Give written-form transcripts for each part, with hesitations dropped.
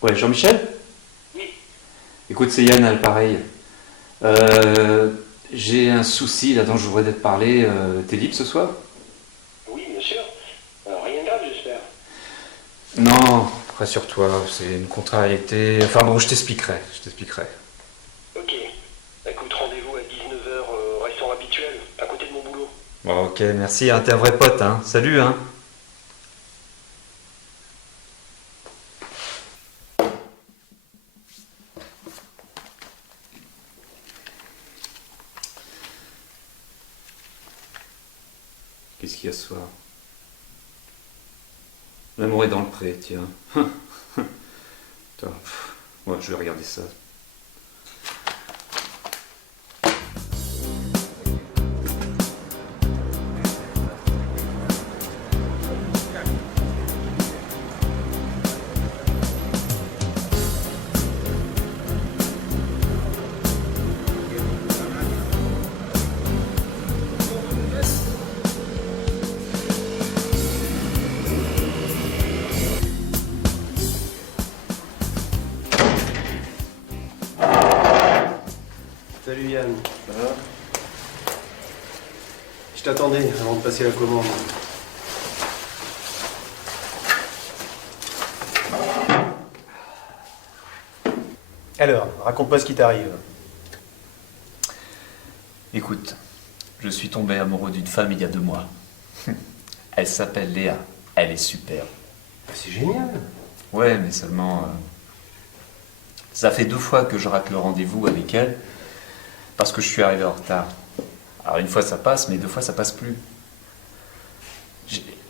Ouais, Jean-Michel? Oui, Écoute, c'est Yann à l'appareil. J'ai un souci là dont je voudrais te parler. T'es libre ce soir? oui, bien sûr. Rien de grave, j'espère. Non, rassure-toi, c'est une contrariété. Enfin bon, je t'expliquerai. Ok. Écoute, rendez-vous à 19 h au restaurant habituel, à côté de mon boulot. Bon, ok, merci, hein, t'es un vrai pote, hein. Salut, hein. Qu'est-ce qu'il y a ce soir? L'amour est dans le pré, tiens. Putain, ouais, je vais regarder ça. Salut Yann, ça va? Je t'attendais avant de passer la commande. Alors, raconte-moi ce qui t'arrive. Écoute, je suis tombé amoureux d'une femme il y a 2 mois. Elle s'appelle Léa. Elle est super. C'est génial. Ouais, mais seulement... ça fait 2 fois que je rate le rendez-vous avec elle parce que je suis arrivé en retard. Alors une fois ça passe, mais 2 fois ça passe plus.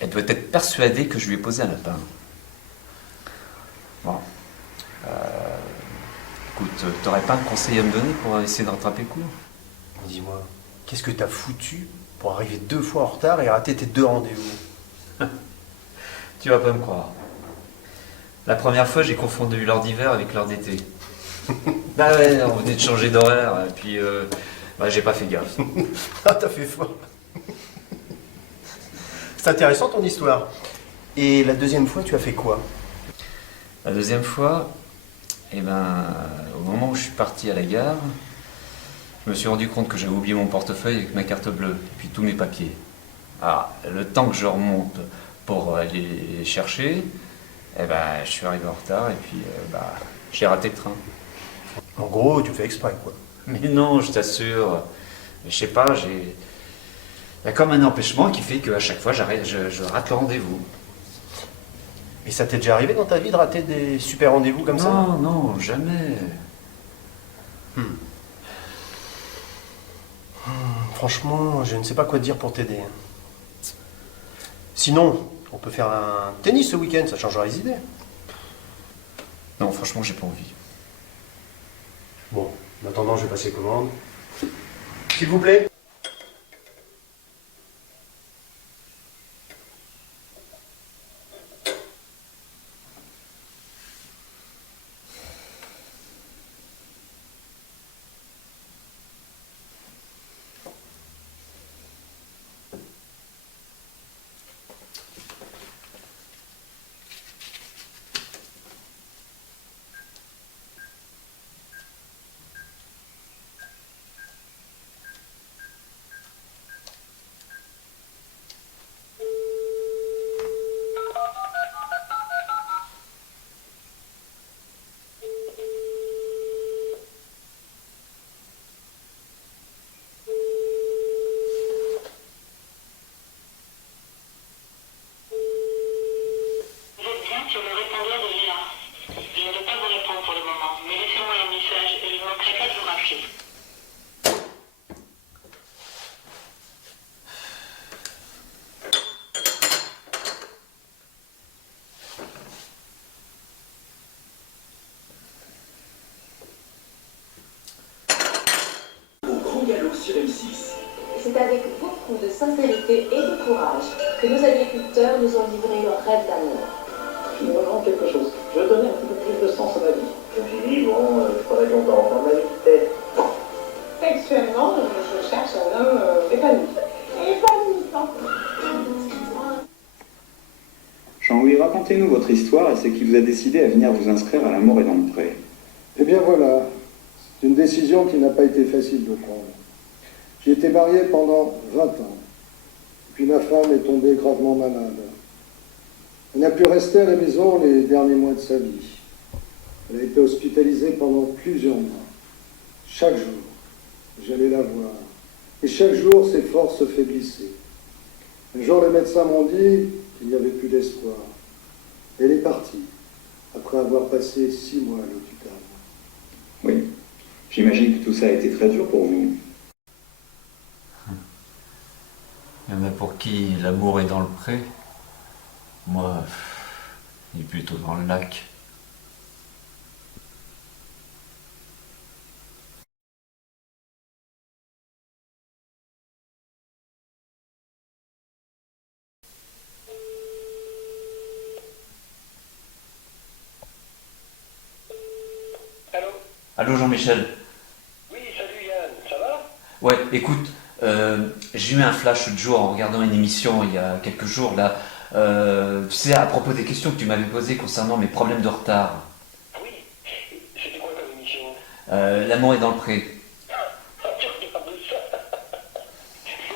Elle doit être persuadée que je lui ai posé un lapin. Bon. Écoute, t'aurais pas un conseil à me donner pour essayer de rattraper le coup? Dis-moi, qu'est-ce que t'as foutu pour arriver 2 fois en retard et rater tes 2 rendez-vous? Tu vas pas me croire. La première fois, j'ai confondu l'heure d'hiver avec l'heure d'été. Bah ouais, on venait de changer d'horaire, et puis bah, j'ai pas fait gaffe. Ah, t'as fait fort. C'est intéressant ton histoire. Et la deuxième fois, tu as fait quoi? La deuxième fois, eh ben, au moment où je suis parti à la gare, je me suis rendu compte que j'avais oublié mon portefeuille avec ma carte bleue, et puis tous mes papiers. Alors, le temps que je remonte pour aller les chercher, eh ben, je suis arrivé en retard, et puis bah, j'ai raté le train. En gros, tu fais exprès, quoi. Mais non, je t'assure. Je sais pas, j'ai. Il y a comme un empêchement qui fait qu'à chaque fois, je rate le rendez-vous. Et ça t'est déjà arrivé dans ta vie de rater des super rendez-vous comme ça? Non, non, jamais. Franchement, je ne sais pas quoi te dire pour t'aider. Sinon, on peut faire un tennis ce week-end, ça changera les idées. Non, franchement, j'ai pas envie. Bon, en attendant, je vais passer commande. S'il vous plaît. Vous êtes bien sur le répondeur de Léa. Je ne vais pas vous répondre pour le moment, mais laissez-moi un message et je ne manquerai pas de vous rappeler. Au Grand Galop sur M6. C'est avec beaucoup de sincérité et de courage que nos agriculteurs nous ont livré leur rêve d'amour. Je me rends quelque chose. Je veux donner un petit peu plus de sens à ma vie. Je me suis dit, bon, je pourrais longtemps dans ma vie, peut-être. Sexuellement, je cherche un homme épanoui. Épanouissant. Jean-Louis, racontez-nous votre histoire et c'est c'est qu'il vous a décidé à venir vous inscrire à l'amour et dans le pré. Eh bien voilà, c'est une décision qui n'a pas été facile de prendre. J'ai été marié pendant 20 ans. Puis ma femme est tombée gravement malade. Elle n'a pu rester à la maison les derniers mois de sa vie. Elle a été hospitalisée pendant plusieurs mois. Chaque jour, j'allais la voir. Et chaque jour, ses forces se faiblissaient. Un jour, les médecins m'ont dit qu'il n'y avait plus d'espoir. Elle est partie, après avoir passé 6 mois à l'hôpital. Oui, j'imagine que tout ça a été très dur pour vous. Il y en a pour qui l'amour est dans le pré. Moi, il est plutôt dans le lac. Allô? Allô Jean-Michel? Oui, salut Yann, ça va? Ouais, écoute, j'ai eu un flash de jour en regardant une émission il y a quelques jours là. Tu sais, à propos des questions que tu m'avais posées concernant mes problèmes de retard. Oui, c'était quoi comme émission? L'amour est dans le pré. Ah, tu regardes ça?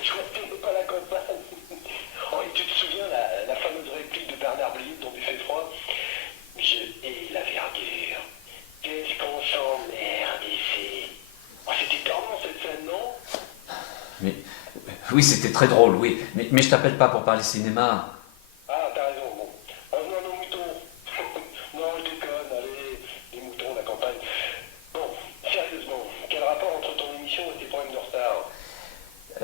Je ne pas la campagne. Oh, et tu te souviens la fameuse réplique de Bernard Blier dans Buffet froid? Je hais la verdure. Qu'est-ce qu'on s'emmerde ici? Oh, c'était tordant cette scène, non? Mais oui, c'était très drôle, oui. Mais je t'appelle pas pour parler cinéma. Ah, t'as raison, bon. Revenons à nos moutons. Non, je déconne, allez, les moutons, la campagne. Bon, sérieusement, quel rapport entre ton émission et tes problèmes de retard?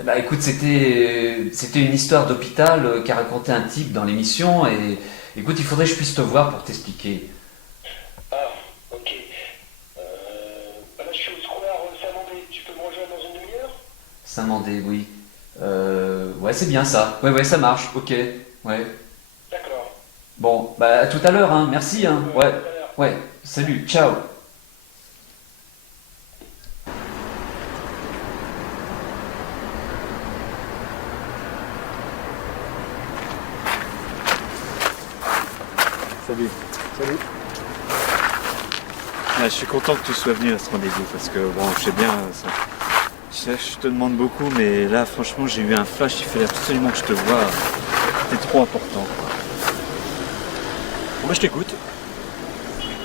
Bah écoute, c'était une histoire d'hôpital qu'a raconté un type dans l'émission et écoute, il faudrait que je puisse te voir pour t'expliquer. Ah, ok. Bah là, je suis au square Saint-Mandé. Tu peux me rejoindre dans une demi-heure? Saint-Mandé, oui. Ouais, c'est bien ça. Ouais, ça marche, ok. Ouais. D'accord. Bon, bah à tout à l'heure, hein. Merci, hein. Ouais, À tout à l'heure. ouais. Salut, ciao. Salut. Salut. Je suis content que tu sois venu à ce rendez-vous parce que bon, je sais bien, je te demande beaucoup, mais là franchement j'ai eu un flash, il fallait absolument que je te voie. C'était trop important, quoi. Bon, bah, je t'écoute.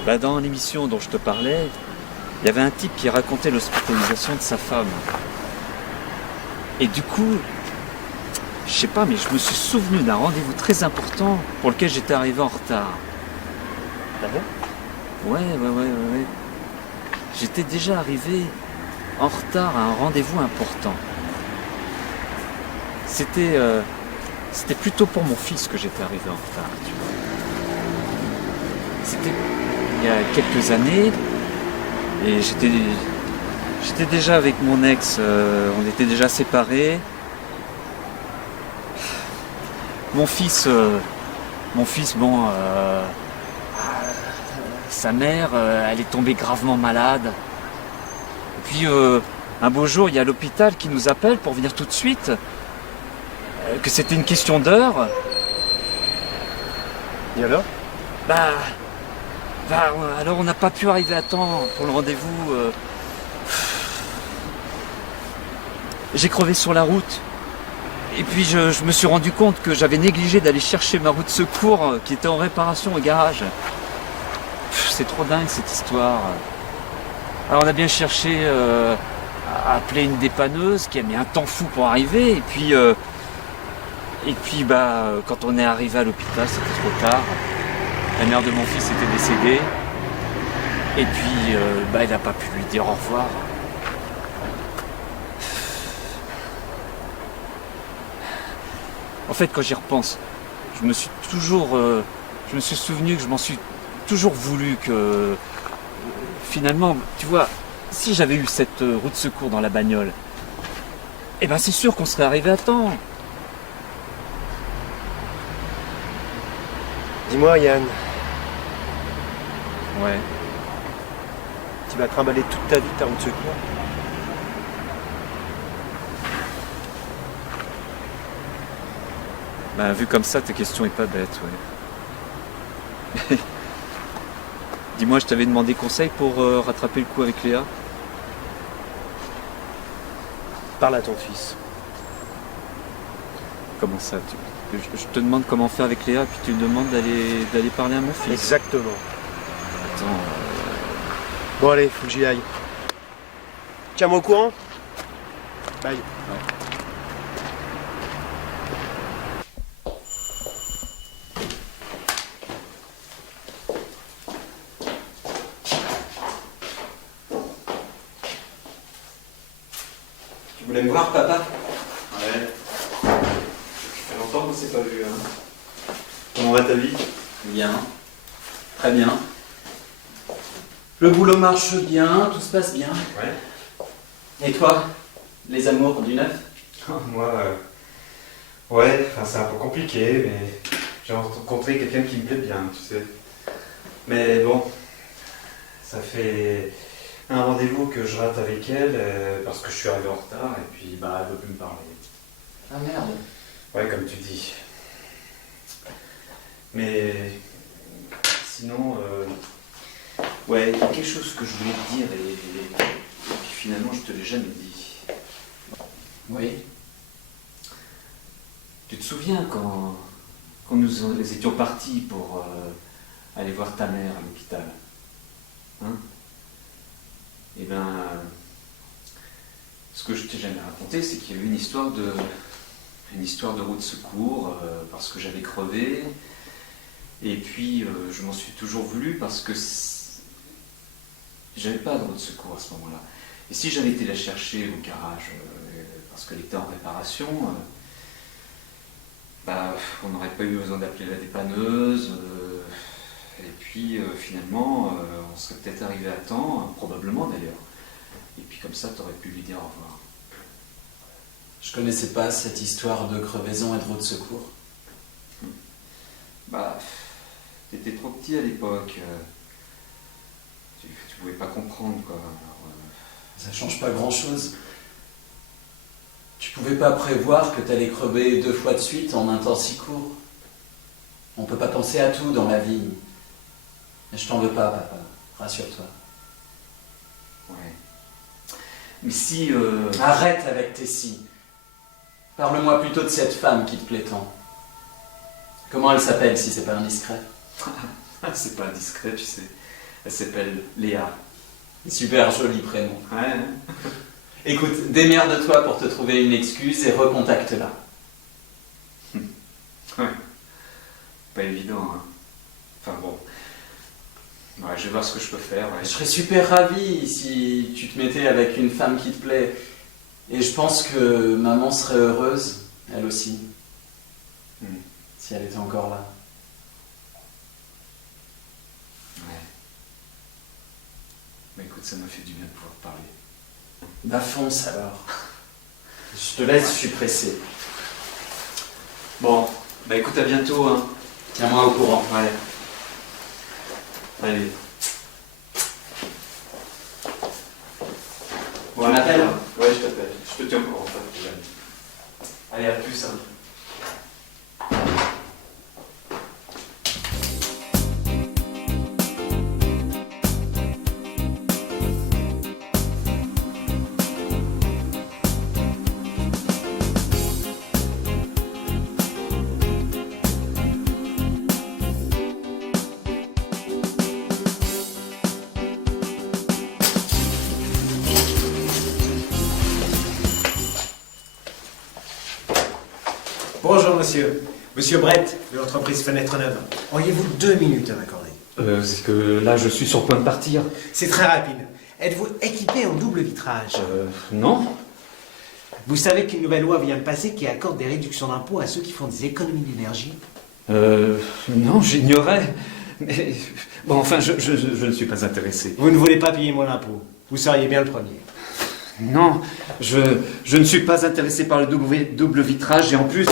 Bah, dans l'émission dont je te parlais, il y avait un type qui racontait l'hospitalisation de sa femme. Et du coup, je sais pas, mais je me suis souvenu d'un rendez-vous très important pour lequel j'étais arrivé en retard. Ah bon? Ouais. J'étais déjà arrivé en retard à un rendez-vous important. C'était plutôt pour mon fils que j'étais arrivé en retard, tu vois. C'était il y a quelques années et j'étais déjà avec mon ex, on était déjà séparés. Mon fils, bon, sa mère, elle est tombée gravement malade. Et puis, un beau jour, il y a l'hôpital qui nous appelle pour venir tout de suite, que c'était une question d'heure. Et alors? Alors on n'a pas pu arriver à temps pour le rendez-vous. J'ai crevé sur la route. Et puis je me suis rendu compte que j'avais négligé d'aller chercher ma roue de secours qui était en réparation au garage. C'est trop dingue cette histoire. Alors on a bien cherché à appeler une dépanneuse qui a mis un temps fou pour arriver. Et puis quand on est arrivé à l'hôpital, c'était trop tard. La mère de mon fils était décédée. Et puis elle n'a pas pu lui dire au revoir. En fait, quand j'y repense, je me suis souvenu que je m'en suis toujours voulu que finalement, tu vois, si j'avais eu cette roue de secours dans la bagnole, eh ben c'est sûr qu'on serait arrivé à temps. Dis-moi, Yann, Ouais. tu vas trimballer toute ta vie ta roue de secours? Vu comme ça, ta question est pas bête, ouais. Dis-moi, je t'avais demandé conseil pour rattraper le coup avec Léa. Parle à ton fils. Comment ça je te demande comment faire avec Léa, puis tu me demandes d'aller parler à mon fils. Exactement. Attends, Bon allez, faut que j'y aille. Tiens-moi au courant. Bye. Tu voulais me voir, papa? Ouais. Ça fait longtemps qu'on s'est pas vu, hein. Comment va ta vie? Bien. Très bien. Le boulot marche bien, tout se passe bien. Ouais. Et toi? Les amours du neuf? Moi, ouais, enfin, c'est un peu compliqué, mais j'ai rencontré quelqu'un qui me plaît bien, tu sais. Mais bon, ça fait un rendez-vous que je rate avec elle parce que je suis arrivé en retard et puis bah elle veut plus me parler. Ah merde. Ouais, comme tu dis. Mais sinon, ouais, il y a quelque chose que je voulais te dire et puis finalement je te l'ai jamais dit. Oui. Tu te souviens quand nous étions partis pour aller voir ta mère à l'hôpital, hein? Eh ben, ce que je t'ai jamais raconté, c'est qu'il y a eu une histoire de roue de secours parce que j'avais crevé. Et puis, je m'en suis toujours voulu parce que j'avais pas de roue de secours à ce moment-là. Et si j'avais été la chercher au garage parce qu'elle était en réparation, bah, on n'aurait pas eu besoin d'appeler la dépanneuse. Et puis, finalement, on serait peut-être arrivé à temps, probablement d'ailleurs. Et puis comme ça, tu aurais pu lui dire au revoir. Je connaissais pas cette histoire de crevaison et de roue de secours. Bah, t'étais trop petit à l'époque. Tu pouvais pas comprendre, quoi. Alors, Ça change pas grand-chose. Tu pouvais pas prévoir que t'allais crever 2 fois de suite en un temps si court. On peut pas penser à tout dans la vie. Mais je t'en veux pas, papa. Rassure-toi. ouais. Mais si... Arrête avec tes si. Parle-moi plutôt de cette femme qui te plaît tant. Comment elle s'appelle, si c'est pas indiscret? c'est pas indiscret, tu sais. Elle s'appelle Léa. Super joli prénom. Ouais. Écoute, démerde-toi pour te trouver une excuse et recontacte-la. Ouais. Pas évident, hein. Enfin bon. Ouais, je vais voir ce que je peux faire. Ouais. Je serais super ravi si tu te mettais avec une femme qui te plaît. Et je pense que maman serait heureuse, elle aussi. Si elle était encore là. Ouais. Mais écoute, ça m'a fait du bien de pouvoir parler. Bah fonce alors. Je te laisse, je suis pressé. Bon, bah écoute, à bientôt, hein. Tiens-moi au courant. Ouais. Allez. Tu m'appelles? Ouais, je t'appelle. Je te tiens au courant, pas de problème. Allez, à plus, hein. Bonjour monsieur. Monsieur Brett, de l'entreprise Fenêtre Neuve. Auriez-vous 2 minutes à m'accorder? C'est que là, je suis sur le point de partir. C'est très rapide. Êtes-vous équipé en double vitrage? Non. Vous savez qu'une nouvelle loi vient de passer qui accorde des réductions d'impôts à ceux qui font des économies d'énergie? Non, j'ignorais. Mais bon, enfin, je ne suis pas intéressé. Vous ne voulez pas payer mon impôt. Vous seriez bien le premier. Non, je ne suis pas intéressé par le double vitrage et en plus,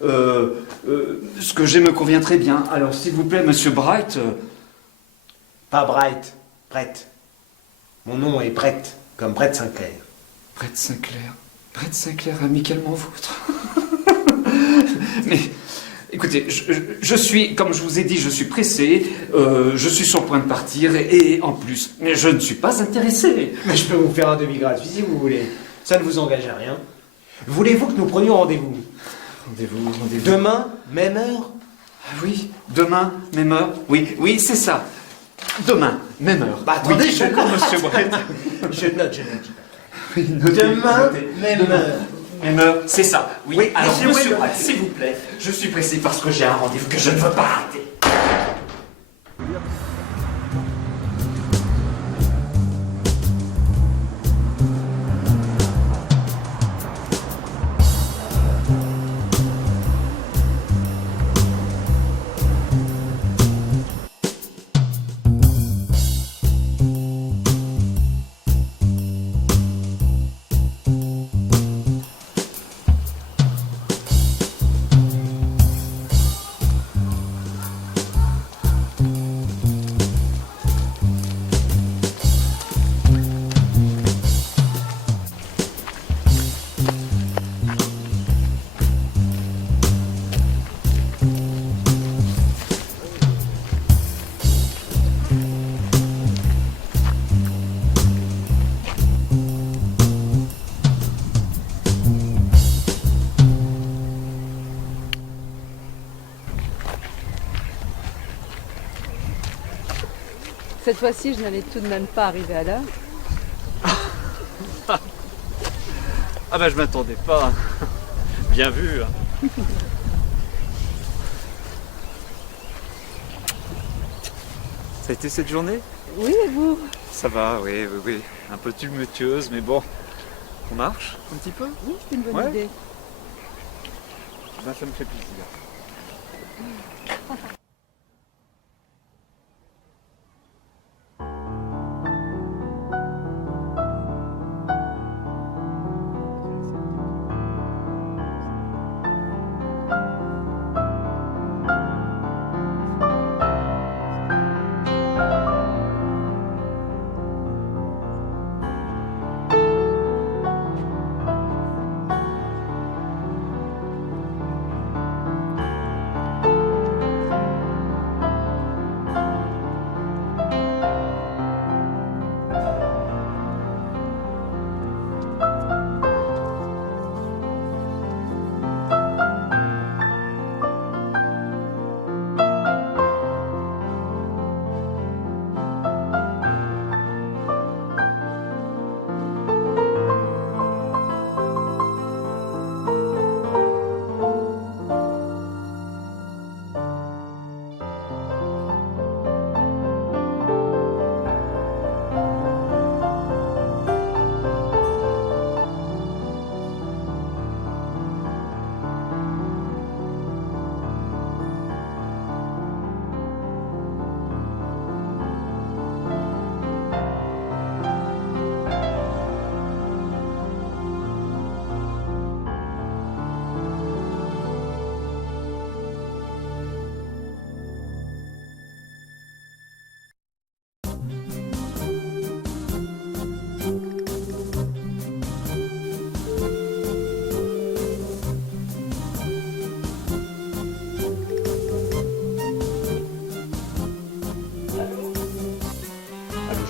ce que j'ai me convient très bien. Alors, s'il vous plaît, monsieur Bright... Pas Bright, Brett. Mon nom est Brett, comme Brett Sinclair. Brett Sinclair amicalement vôtre. Écoutez, je suis, comme je vous ai dit, je suis pressé, je suis sur le point de partir, et en plus, mais je ne suis pas intéressé. Mais je peux vous faire un devis gratuit si vous voulez. Ça ne vous engage à rien. Voulez-vous que nous prenions rendez-vous? Rendez-vous. Demain, même heure? Ah oui, demain, même heure. Oui, c'est ça. Demain, même heure. Bah attendez, oui, je note. Monsieur Bright. Je note. Oui, notez, Demain, notez. même heure. Même heure, c'est ça. Oui, alors monsieur monsieur Bright, Bright, s'il vous plaît, je suis pressé parce que j'ai un rendez-vous que je ne veux pas rater. Cette fois-ci, je n'allais tout de même pas arriver à l'heure. Ah bah je m'attendais pas. Bien vu. Hein. Ça a été cette journée? Oui, et vous? Ça va, oui. Un peu tumultueuse, mais bon. On marche un petit peu? Oui, c'est une bonne idée. Ben, ça me fait plaisir.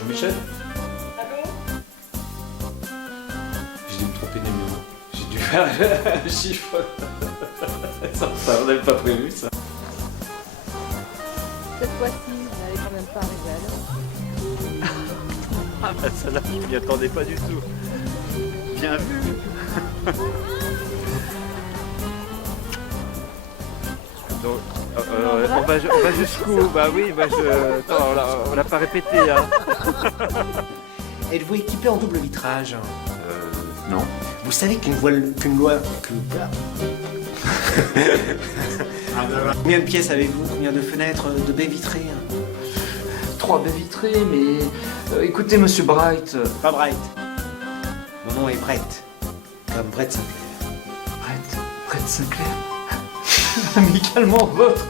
Michel? J'ai dû me tromper de numéro. J'ai dû faire un chiffre. Ça, on n'avait pas prévu ça. Cette fois-ci, vous n'allez quand même pas arriver à l'heure. Ah bah celle-là, je m'y attendais pas du tout. Bien vu. Donc, on va jusqu'où? Bah oui, attends, on l'a pas répété. Hein. Êtes-vous équipé en double vitrage? Non. Vous savez Combien de pièces avez-vous? Combien de fenêtres, de baies vitrées? 3 baies vitrées, mais... écoutez, monsieur Bright... Pas Bright. Mon nom est Brett. Comme Brett Sinclair. Brett Sinclair? Amicalement vôtre.